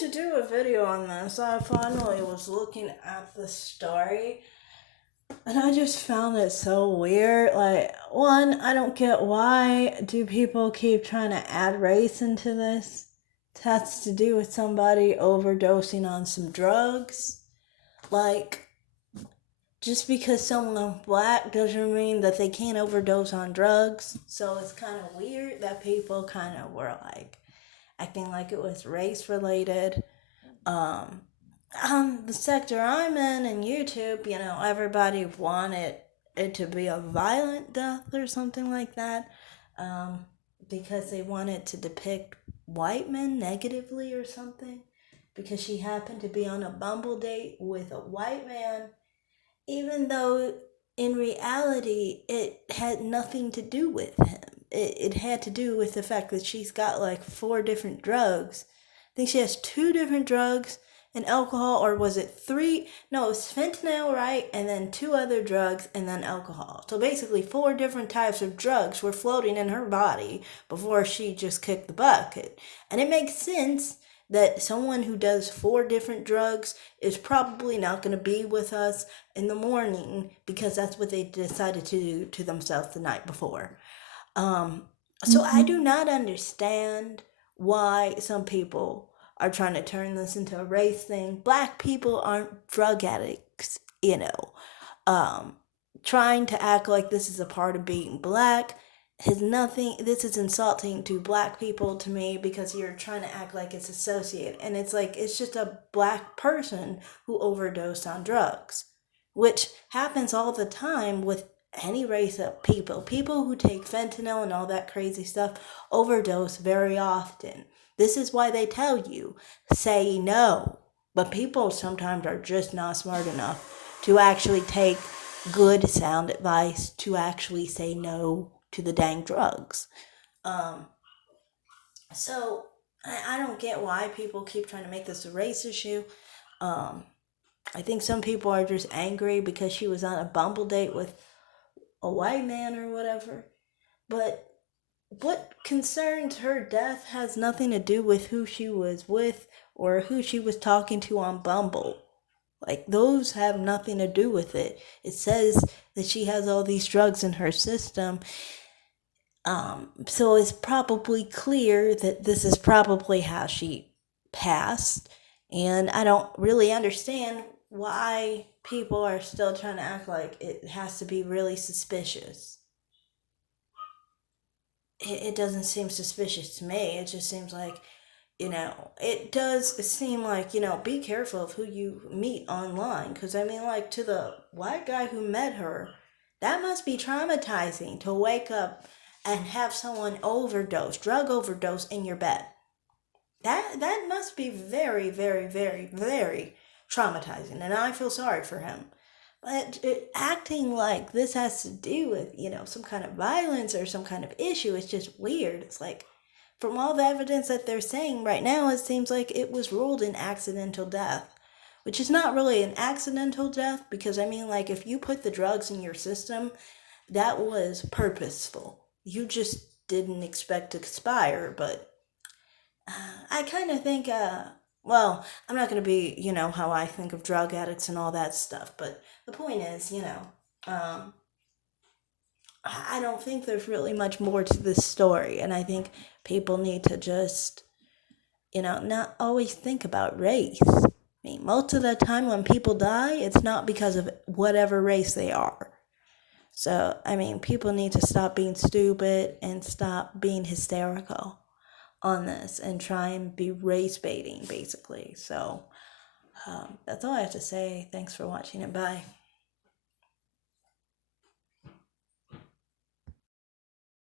to do a video on this. I finally was looking at the story and I just found it so weird. Like, one, I don't get why do people keep trying to add race into this? It has to do with somebody overdosing on some drugs. Like, just because someone's black doesn't mean that they can't overdose on drugs. So it's kind of weird that people kind of were like acting like it was race related. Um, the sector I'm in YouTube, everybody wanted it to be a violent death or something like that, um, because they wanted to depict white men negatively or something. Because she happened to be on a Bumble date with a white man, even though in reality it had nothing to do with him. It had to do with the fact that she's got like 4 different drugs. I think she has 2 different drugs and alcohol, or was it 3? No, it was fentanyl, right? And then 2 other drugs and then alcohol. So basically 4 different types of drugs were floating in her body before she just kicked the bucket. And it makes sense that someone who does 4 different drugs is probably not going to be with us in the morning because that's what they decided to do to themselves the night before. So I do not understand why some people are trying to turn this into a race thing. Black people aren't drug addicts, Trying to act like this is a part of being black has nothing. This is insulting to black people to me because you're trying to act like it's associated, and it's like it's just a black person who overdosed on drugs, which happens all the time with any race of people who take fentanyl and all that crazy stuff overdose very often. This is why they tell you say no, but people sometimes are just not smart enough to actually take good sound advice to actually say no to the dang drugs. Um, so I don't get why people keep trying to make this a race issue. Um, I think some people are just angry because she was on a Bumble date with a white man or whatever. But what concerns her death has nothing to do with who she was with or who she was talking to on Bumble. Like, those have nothing to do with it. It says that she has all these drugs in her system. So it's probably clear that this is probably how she passed. And I don't really understand why people are still trying to act like it has to be really suspicious. It doesn't seem suspicious to me. It just seems like, it does seem like, be careful of who you meet online. Because, I mean, like, to the white guy who met her, that must be traumatizing to wake up and have someone drug overdose in your bed. That must be very, very, very, very traumatizing. And I feel sorry for him. But acting like this has to do with, some kind of violence or some kind of issue is just weird. It's like, from all the evidence that they're saying right now, it seems like it was ruled an accidental death, which is not really an accidental death because, I mean, like, if you put the drugs in your system, that was purposeful. You just didn't expect to expire, but I kind of think, well, I'm not going to be, how I think of drug addicts and all that stuff, but the point is, I don't think there's really much more to this story, and I think people need to just, not always think about race. I mean, most of the time when people die, it's not because of whatever race they are. So, I mean, people need to stop being stupid and stop being hysterical on this and try and be race baiting, basically. So, that's all I have to say. Thanks for watching, and bye.